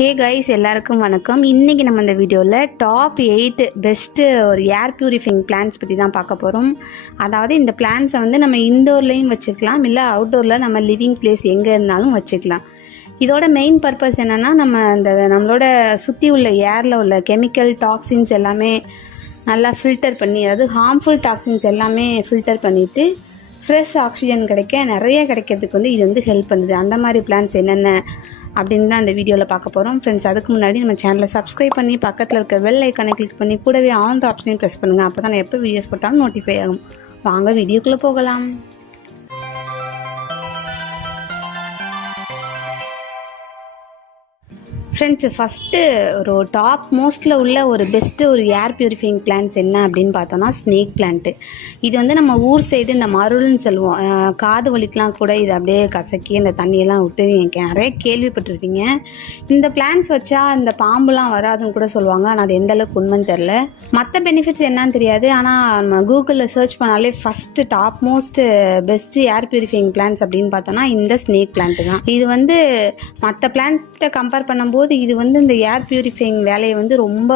Hey guys, எல்லாருக்கும் வணக்கம். இன்றைக்கி நம்ம இந்த வீடியோவில் டாப் 8 பெஸ்ட்டு ஒரு ஏர் ப்யூரிஃபைங் பிளான்ஸ் பற்றி தான் பார்க்க போகிறோம். அதாவது இந்த பிளான்ஸை வந்து நம்ம இன்டோர்லேயும் வச்சுக்கலாம், இல்லை அவுட்டோரில் நம்ம லிவிங் பிளேஸ் எங்கே இருந்தாலும் வச்சுக்கலாம். இதோட மெயின் பர்பஸ் என்னென்னா, நம்மளோட சுற்றி உள்ள ஏரில் உள்ள கெமிக்கல் டாக்ஸின்ஸ் எல்லாமே நல்லா ஃபில்டர் பண்ணி, அதாவது ஹார்ம்ஃபுல் டாக்ஸின்ஸ் எல்லாமே ஃபில்டர் பண்ணிவிட்டு ஃப்ரெஷ் ஆக்சிஜன் நிறைய கிடைக்கிறதுக்கு வந்து இது வந்து ஹெல்ப் பண்ணுது. அந்த மாதிரி பிளான்ஸ் என்னென்ன அப்படின்னு தான் இந்த வீடியோவில் பார்க்க போகிறோம். ஃப்ரெண்ட்ஸ், அதுக்கு முன்னாடி நம்ம சேனலை சப்ஸ்கிரைப் பண்ணி பக்கத்தில் இருக்க பெல் ஐக்கானை கிளிக் பண்ணி கூடவே ஆல் ஆப்ஷனையும் ப்ரெஸ் பண்ணுங்கள். அப்போ தான் நான் எப்போ வீடியோஸ் போட்டாலும் நோட்டிஃபை ஆகும். வாங்க வீடியோக்குள்ளே போகலாம். ஃப்ரெண்ட்ஸ், ஃபஸ்ட்டு ஒரு டாப் மோஸ்ட்டில் உள்ள ஒரு பெஸ்ட்டு ஒரு ஏர் ப்யூரிஃபைங் பிளான்ஸ் என்ன அப்படின்னு பார்த்தோன்னா ஸ்னேக் பிளான்ட்டு. இது வந்து நம்ம ஊர் சைடு இந்த மருள்னு சொல்லுவோம். காது வலிக்கெலாம் கூட இது அப்படியே கசக்கி இந்த தண்ணியெல்லாம் விட்டு நிறைய கேள்விப்பட்டிருப்பீங்க. இந்த பிளான்ஸ் வச்சா இந்த பாம்புலாம் வராதுன்னு கூட சொல்லுவாங்க. ஆனால் அது எந்த அளவுக்கு உண்மைன்னு தெரில. மற்ற பெனிஃபிட்ஸ் என்னன்னு தெரியாது. ஆனால் நம்ம கூகுளில் சர்ச் பண்ணாலே ஃபஸ்ட்டு டாப் மோஸ்ட் பெஸ்ட்டு ஏர் ப்யூரிஃபைங் பிளான்ஸ் அப்படின்னு பார்த்தோன்னா இந்த ஸ்னேக் பிளான்ட்டு தான். இது வந்து மற்ற பிளான்ட்டை கம்பேர் பண்ணும்போது இது வந்து இந்த ஏர் பியூரிஃபைங் வேலையை வந்து ரொம்ப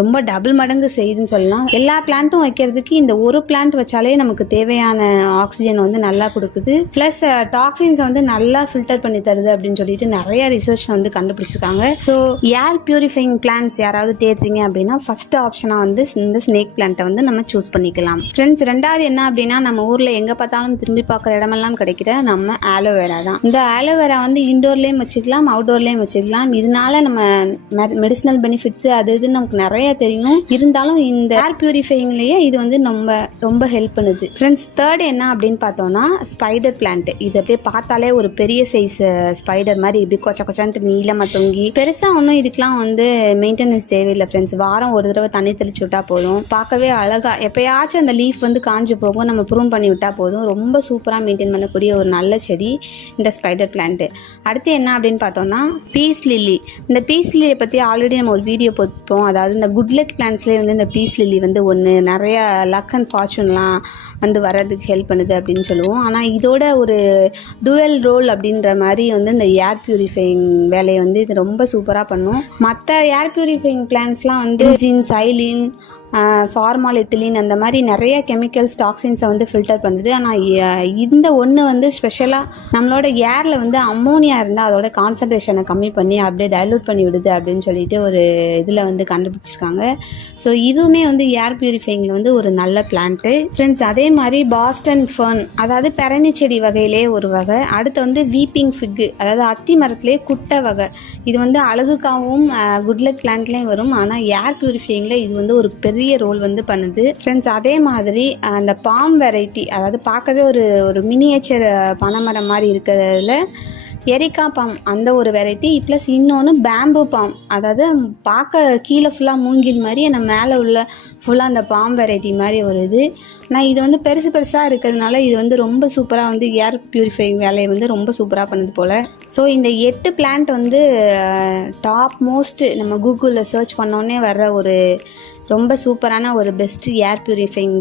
ரொம்ப டபுள் மடங்கு செய்யுதுன்னு சொல்லலாம். எல்லா பிளான்ட்டும் வைக்கிறதுக்கு இந்த ஒரு பிளான்ட் வச்சாலே நமக்கு தேவையான ஆக்சிஜன் வந்து நல்லா கொடுக்குது. ப்ளஸ் டாக்ஸின்ஸை வந்து நல்லா ஃபில்டர் பண்ணி தருது அப்படின்னு சொல்லிட்டு நிறைய ரிசர்ச் வந்து கண்டுபிடிச்சிருக்காங்க. ஸோ ஏர் பியூரிஃபைங் பிளான்ஸ் யாராவது தேடுறீங்க அப்படின்னா ஃபர்ஸ்ட் ஆப்ஷனாக வந்து இந்த ஸ்னேக் பிளான்ட்டை வந்து நம்ம சூஸ் பண்ணிக்கலாம். ஃப்ரெண்ட்ஸ், ரெண்டாவது என்ன அப்படின்னா, நம்ம ஊரில் எங்கே பார்த்தாலும் திரும்பி பார்க்குற இடமெல்லாம் கிடைக்கிற நம்ம ஆலோவேரா தான். இந்த ஆலோவேரா வந்து இண்டோர்லேயும் வச்சுக்கலாம், அவுட்டோர்லேயும் வச்சுக்கலாம். இதனால நம்ம மெடிசினல் பெனிஃபிட்ஸு அது இதுன்னு நமக்கு நிறைய தெரியும். இருந்தாலும் இந்த ஏர் பியூரிஃபைங்லேயே இது வந்து ரொம்ப ஹெல்ப் பண்ணுது. ஃப்ரெண்ட்ஸ், தேர்ட் என்ன அப்படின்னு பார்த்தோம்னா ஸ்பைடர் பிளான்ட். இது அப்படியே பார்த்தாலே ஒரு பெரிய சைஸ் ஸ்பைடர் மாதிரி இப்படி கொச்சான்ட்டு நீளமாக தொங்கி, பெருசாக ஒன்றும் இதுக்கெலாம் வந்து மெயின்டெனன்ஸ் தேவையில்லை. ஃப்ரெண்ட்ஸ், வாரம் ஒரு தடவை தண்ணி தெளிச்சு விட்டா போதும். பார்க்கவே அழகாக எப்பயாச்சும் அந்த லீஃப் வந்து காஞ்சு போகும், நம்ம ப்ரூன் பண்ணி விட்டா போதும். ரொம்ப சூப்பராக மெயின்டைன் பண்ணக்கூடிய ஒரு நல்ல செடி இந்த ஸ்பைடர் பிளான்ட்டு. அடுத்து என்ன அப்படின்னு பார்த்தோம்னா பீஸ் லில்லி. இந்த பீஸ் லில்லியை பற்றி ஆல்ரெடி நம்ம ஒரு வீடியோ போட்டுப்போம். அதாவது இந்த குட் லக் பிளான்ட்ஸ்லேயே வந்து இந்த பீஸ் லில்லி வந்து ஒன்று நிறைய லக் அண்ட் ஃபார்ச்சூன்லாம் வந்து வர்றதுக்கு ஹெல்ப் பண்ணுது அப்படின்னு சொல்லுவோம். ஆனால் இதோட ஒரு டுவல் ரோல் அப்படின்ற மாதிரி வந்து இந்த ஏர் பியூரிஃபைங் வேலையை வந்து இது ரொம்ப சூப்பராக பண்ணும். மற்ற ஏர் பியூரிஃபைங் பிளான்ட்ஸ்லாம் வந்து சைலின், ஃபார்மாலித்திலின் அந்த மாதிரி நிறைய கெமிக்கல்ஸ் டாக்ஸின்ஸை வந்து ஃபில்டர் பண்ணுது. ஆனால் இந்த ஒன்று வந்து ஸ்பெஷலாக நம்மளோட ஏரில் வந்து அம்மோனியா இருந்தால் அதோட கான்சன்ட்ரேஷனை கம்மி பண்ணி அப்படியே டைலூட் பண்ணி விடுது அப்படின்னு சொல்லிட்டு ஒரு இதில் வந்து கண்டுபிடிச்சிருக்காங்க. ஸோ இதுவுமே வந்து ஏர் பியூரிஃபைங்கில் வந்து ஒரு நல்ல பிளான்ட்டு. ஃப்ரெண்ட்ஸ், அதே மாதிரி பாஸ்டன் ஃபர்ன், அதாவது பெரணி செடி வகையிலே ஒரு வகை. அடுத்து வந்து வீப்பிங் ஃபிக்கு, அதாவது அத்தி மரத்துலேயே குட்டை வகை. இது வந்து அழகுக்காகவும் குட்லக் பிளான்ட்லேயும் வரும். ஆனால் ஏர் பியூரிஃபைங்கில் இது வந்து ஒரு பெரிய ரோல் வந்து பண்ணுது. ஃப்ரெண்ட்ஸ், அதே மாதிரி அந்த பாம் வெரைட்டி, அதாவது பார்க்கவே ஒரு மினியேச்சர் பனைமரம் மாதிரி இருக்கிறதுல எரிக்கா பாம் அந்த ஒரு வெரைட்டி, ப்ளஸ் இன்னொன்று பேம்பு பாம், அதாவது பார்க்க கீழே ஃபுல்லாக மூங்கில் மாதிரி நம்ம மேலே உள்ள ஃபுல்லாக அந்த பாம் வெரைட்டி மாதிரி ஒரு இது. ஆனால் இது வந்து பெருசாக இருக்கிறதுனால இது வந்து ரொம்ப சூப்பராக வந்து ஏர் பியூரிஃபைங் வேலையை வந்து ரொம்ப சூப்பராக பண்ணுது போல். ஸோ இந்த 8 பிளான்ட் வந்து டாப் மோஸ்ட்டு நம்ம கூகுளில் சர்ச் பண்ணோன்னே வர்ற ஒரு ரொம்ப சூப்பரான ஒரு best air purifying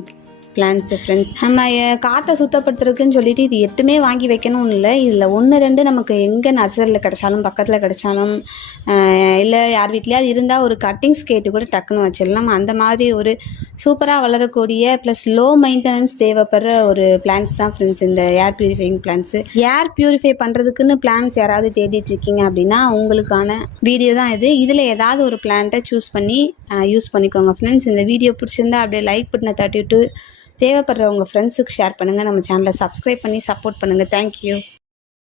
plants. Friends, நம்ம காற்றை சுத்தப்படுத்துறதுக்குன்னு சொல்லிட்டு இது 8மே வாங்கி வைக்கணும்னு இல்லை. இதில் 1-2 நமக்கு எங்கே நர்சரியில் கிடைச்சாலும், பக்கத்தில் கிடைச்சாலும், இல்லை யார் வீட்லையாவது இருந்தால் ஒரு கட்டிங்ஸ் கேட்டு கூட டக்குன்னு வச்சிடலாம். அந்த மாதிரி ஒரு சூப்பராக வளரக்கூடிய ப்ளஸ் லோ மெயின்டெனன்ஸ் தேவைப்படுற ஒரு பிளான்ஸ் தான் ஃப்ரெண்ட்ஸ் இந்த air purifying plants. Air purify பண்ணுறதுக்குன்னு பிளான்ஸ் யாராவது தேடிட்டுருக்கீங்க அப்படின்னா உங்களுக்கான வீடியோ தான் இது. இதில் ஏதாவது ஒரு பிளான்ட்டை சூஸ் பண்ணி யூஸ் பண்ணிக்கோங்க. ஃப்ரெண்ட்ஸ், இந்த வீடியோ பிடிச்சிருந்தா அப்படியே லைக் பட்டனை தட்டிவிட்டு தேவைப்படுற உங்கள் ஃப்ரெண்ட்ஸுக்கு ஷேர் பண்ணுங்கள். நம்ம சேனலை சப்ஸ்கிரைப் பண்ணி சப்போர்ட் பண்ணுங்கள். தேங்க்யூ.